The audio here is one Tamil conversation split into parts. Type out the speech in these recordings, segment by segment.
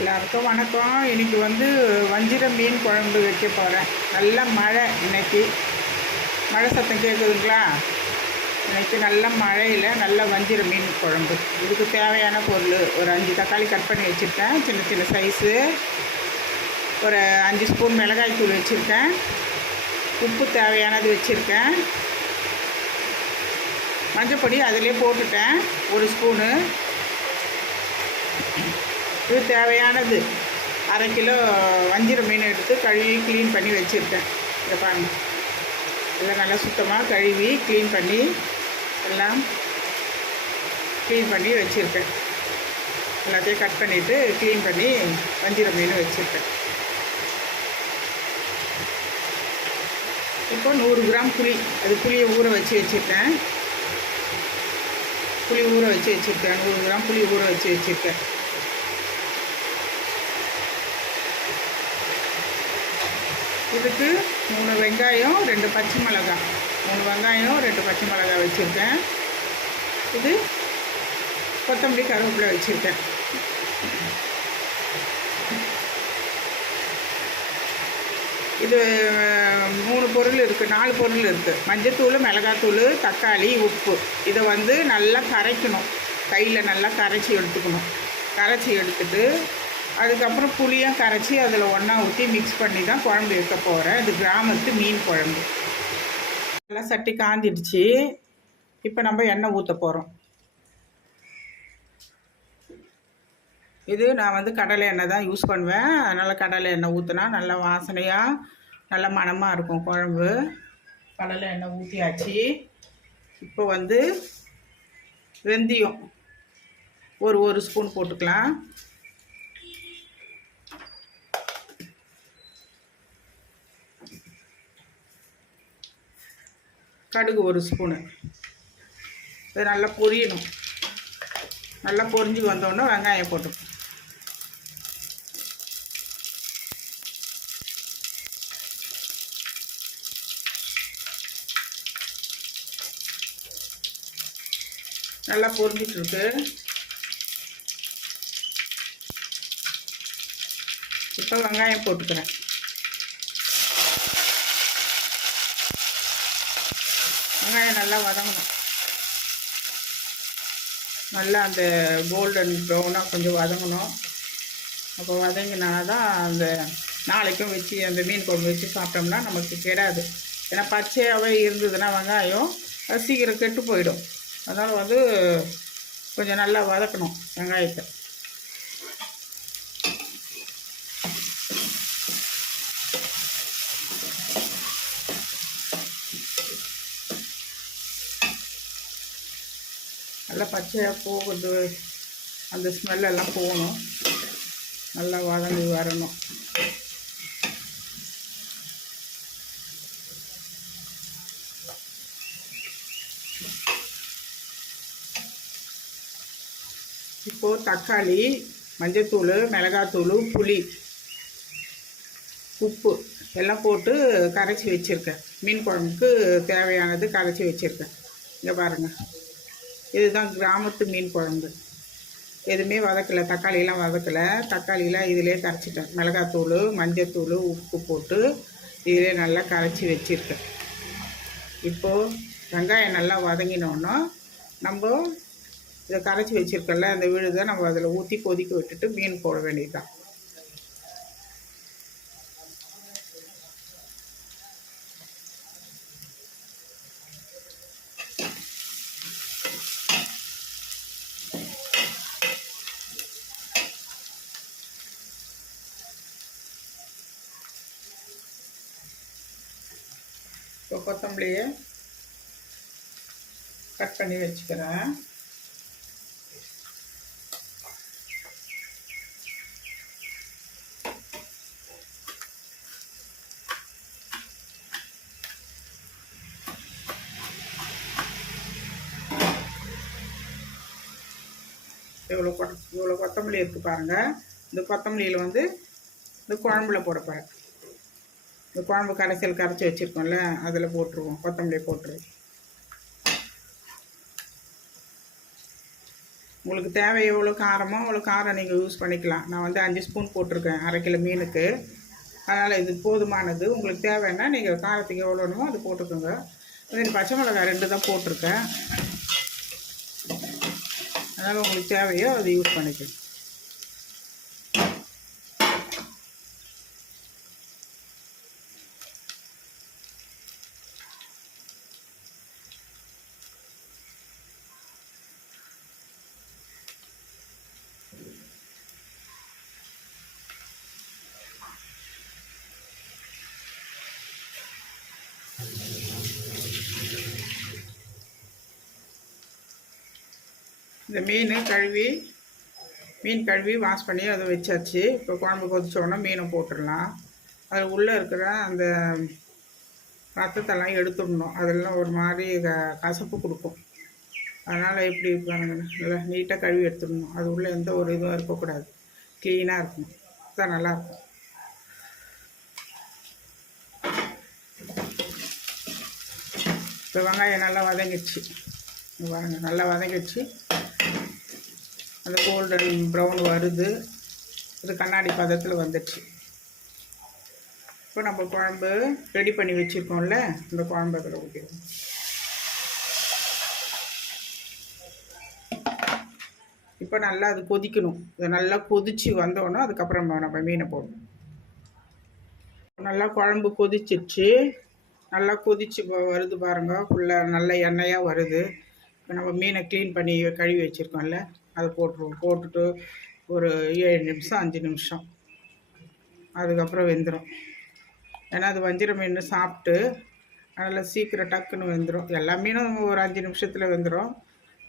எல்லாருக்கும் வணக்கம். இன்றைக்கி வஞ்சிர மீன் குழம்பு வைக்க போகிறேன். நல்ல மழை இன்னைக்கு. மழை சத்தம் கேட்குதுங்களா? இன்றைக்கி நல்ல மழையில் நல்ல வஞ்சிர மீன் குழம்பு. இதுக்கு தேவையான பொருள் ஒரு 5 தக்காளி கட் பண்ணி வச்சுருக்கேன், சின்ன சின்ன சைஸு. ஒரு 5 ஸ்பூன் மிளகாய் தூள் வச்சுருக்கேன். உப்பு தேவையானது வச்சுருக்கேன். மஞ்சப்பொடி அதிலே போட்டுட்டேன் 1 ஸ்பூனு. இது தேவையானது. 1/2 கிலோ வஞ்சிர மீன் எடுத்து கழுவி க்ளீன் பண்ணி வச்சுருக்கேன். இதை பாருங்க, எல்லாம் நல்லா சுத்தமாக கழுவி க்ளீன் பண்ணி எல்லாம் க்ளீன் பண்ணி வச்சுருக்கேன். எல்லாத்தையும் கட் பண்ணிவிட்டு க்ளீன் பண்ணி வஞ்சிர மீன் வச்சுருக்கேன். இப்போ 100 கிராம் புளி, அது புளியை ஊற வச்சு வச்சுருக்கேன். 100 கிராம் புளி ஊற வச்சு வச்சுருக்கேன். இதுக்கு 3 வெங்காயம் 2 பச்சை மிளகாய், 3 வெங்காயம் 2 பச்சை மிளகாய் வச்சுருக்கேன். இது கொத்தமல்லி கருவேப்பிலை வச்சுருக்கேன். இது 3 பொருள் இருக்குது, 4 பொருள் இருக்குது. மஞ்சத்தூள், மிளகாத்தூள், தக்காளி, உப்பு. இதை நல்லா கரைக்கணும். கையில் நல்லா கரைச்சி எடுத்துக்கணும். கரைச்சி எடுத்துட்டு அதுக்கப்புறம் புளியாக கரைச்சி அதில் ஒன்றா ஊற்றி மிக்ஸ் பண்ணி தான் குழம்பு வைக்க போகிறேன். இது கிராமத்து மீன் குழம்பு. நல்லா சட்டி காஞ்சிடுச்சு. இப்போ நம்ம எண்ணெய் ஊற்ற போகிறோம். இது நான் கடலை எண்ணெய் தான் யூஸ் பண்ணுவேன். அதனால் கடலை எண்ணெய் ஊற்றினா நல்லா வாசனையாக நல்ல மணமாக இருக்கும் குழம்பு. கடலை எண்ணெய் ஊற்றியாச்சு. இப்போ வெந்தயம் ஒரு ஸ்பூன் போட்டுக்கலாம். கடுகு 1 ஸ்பூனு. இது நல்லா பொரியணும். நல்லா பொரிஞ்சு வந்தோடனே வெங்காயம் போட்டுக்கணும். நல்லா பொரிஞ்சிட்ருக்கு. இப்போ வெங்காயம் போட்டுக்கிறேன். வெங்காயம் நல்லா வதங்கணும். நல்லா அந்த கோல்டன் ப்ரௌனாக கொஞ்சம் வதங்கணும். அப்போ வதங்கினா தான் அந்த நாளைக்கும் வச்சு அந்த மீன் குழம்பு வச்சு சாப்பிட்டோம்னா நமக்கு கெடாது. ஏன்னா பச்சையாகவே இருந்ததுன்னா வெங்காயம் சீக்கிரம் கெட்டு போயிடும். அதனால் கொஞ்சம் நல்லா வதக்கணும் வெங்காயத்தை. நல்லா பச்சையாக போகுது, அந்த ஸ்மெல்லெல்லாம் போகணும். நல்லா வதங்கி வரணும். இப்போது தக்காளி, மஞ்சத்தூள், மிளகாத்தூள், புளி, உப்பு எல்லாம் போட்டு கரைச்சி வச்சுருக்கேன். மீன் குழம்புக்கு தேவையானது கரைச்சி வச்சுருக்கேன். இங்கே பாருங்கள், இதுதான் கிராமத்து மீன் குழம்பு. எதுவுமே வதக்கலை, தக்காளியெலாம் வதக்கலை. தக்காளியெலாம் இதிலே கரைச்சிட்டேன். மிளகாத்தூள், மஞ்சத்தூள், உப்பு போட்டு இதிலே நல்லா கரைச்சி வச்சுருக்கேன். இப்போது வெங்காயம் நல்லா வதங்கினோன்னா நம்ம இதை கரைச்சி வச்சுருக்கல அந்த விழுதை நம்ம அதில் ஊற்றி கொதிக்க விட்டுட்டு மீன் போட வேண்டியதுதான். இப்போ கொத்தமல்லியை கட் பண்ணி வச்சுக்கிறேன். இவ்வளோ கொத்தமல்லி இருக்குது பாருங்கள். இந்த கொத்தமல்லியில் இந்த குழம்புல போட போகிறேன். இந்த குழம்பு கரைசல் கரைச்சி வச்சுருக்கோம்ல அதில் போட்டுருவோம். கொத்தமல்லியை போட்டுருவோம். உங்களுக்கு தேவை எவ்வளோ காரமோ அவ்வளோ காரம் நீங்கள் யூஸ் பண்ணிக்கலாம். நான் வந்து 5 ஸ்பூன் போட்டிருக்கேன் 1/2 கிலோ மீனுக்கு. அதனால் இது போதுமானது. உங்களுக்கு தேவைன்னா நீங்கள் காரத்துக்கு எவ்வளோ வேணுமோ அது போட்டுக்கோங்க. பச்சை மிளகாய் 2 தான் போட்டிருக்கேன். அதனால் உங்களுக்கு தேவையோ அதை யூஸ் பண்ணிக்கணும். இந்த மீன் கழுவி வாஷ் பண்ணி அதை வச்சாச்சு. இப்போ குழம்பு கொதிச்சோன்னா மீனை போட்டுடலாம். அது உள்ளே இருக்கிற அந்த ரத்தத்தெல்லாம் எடுத்துடணும். அதெல்லாம் ஒரு மாதிரி கசப்பு கொடுக்கும். அதனால் எப்படி இருப்பாங்க, நல்லா நீட்டாக கழுவி எடுத்துடணும். அது உள்ளே எந்த ஒரு இதுவும் இருக்கக்கூடாது, க்ளீனாக இருக்கணும். அதுதான் நல்லாயிருக்கும். இப்போ வெங்காயம் நல்லா வதங்கிடுச்சு பாருங்க, நல்லா வதங்கிடுச்சு. அந்த கோல்டன் ப்ரௌன் வருது, இது கண்ணாடி பதத்தில் வந்துடுச்சு. இப்போ நம்ம குழம்பு ரெடி பண்ணி வச்சுருக்கோம்ல, இந்த குழம்பு அதில் ஊற்றிடுவோம். இப்போ நல்லா அது கொதிக்கணும். இது நல்லா கொதித்து வந்தோன்னா அதுக்கப்புறம் நம்ம மீனை போடணும். நல்லா குழம்பு கொதிச்சிடுச்சு, நல்லா கொதிச்சு வருது பாருங்கள். ஃபுல்லாக நல்ல எண்ணெயாக வருது. இப்போ நம்ம மீனை க்ளீன் பண்ணி கழுவி வச்சுருக்கோம்ல, அதை போட்டுருவோம். போட்டுட்டு ஒரு 7 நிமிஷம் 5 நிமிஷம் அதுக்கப்புறம் வெந்துடும். ஏன்னா அது வஞ்சிர மீன் சாப்பிட்டு அதனால் சீக்கிரம் டக்குன்னு வெந்துடும். எல்லா மீனும் ஒரு 5 நிமிஷத்தில் வெந்துடும்,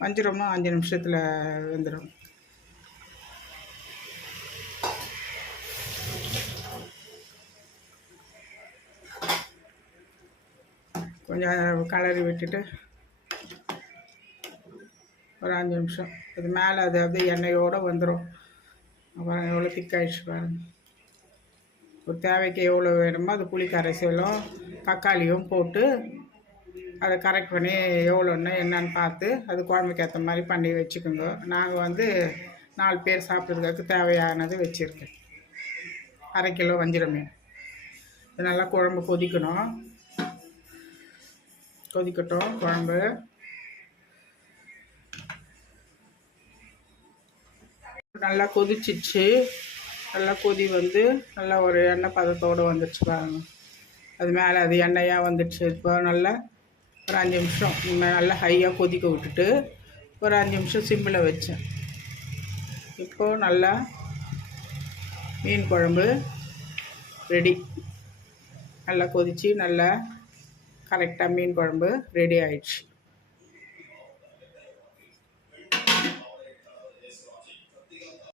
வஞ்சிரமும் 5 நிமிஷத்தில் வெந்துடும். கொஞ்சம் கலரி விட்டுட்டு ஒரு 5 நிமிஷம் அது மேலே அது அப்படியே எண்ணெயோடு வந்துடும். அப்புறம் எவ்வளோ திக்காயிடுச்சு பாருங்கள். ஒரு தேவைக்கு எவ்வளோ வேணுமோ அது புளி கரைசலும் தக்காளியும் போட்டு அதை கரெக்ட் பண்ணி எவ்வளோன்னு என்னன்னு பார்த்து அது குழம்புக்கு ஏற்ற மாதிரி பண்ணி வச்சுக்கோங்க. நாங்கள் வந்து 4 பேர் சாப்பிட்றதுக்கு தேவையானது வச்சுருக்கேன். 1/2 கிலோ வஞ்சிர மீன். இது நல்லா குழம்பு கொதிக்கட்டும் குழம்பு. நல்லா கொதிச்சிச்சு. நல்லா கொதி வந்து நல்லா ஒரு எண்ணெய் பதத்தோடு வந்துடுச்சு பாருங்க. அது மேலே அது எண்ணெயாக வந்துடுச்சு. இப்போ நல்லா ஒரு 5 நிமிஷம் நல்லா ஹையாக கொதிக்க விட்டுட்டு ஒரு 5 நிமிஷம் சிம்மில் வச்சேன். இப்போது நல்லா மீன் குழம்பு ரெடி. நல்லா கொதித்து நல்லா கரெக்டாக மீன் குழம்பு ரெடி ஆயிடுச்சு.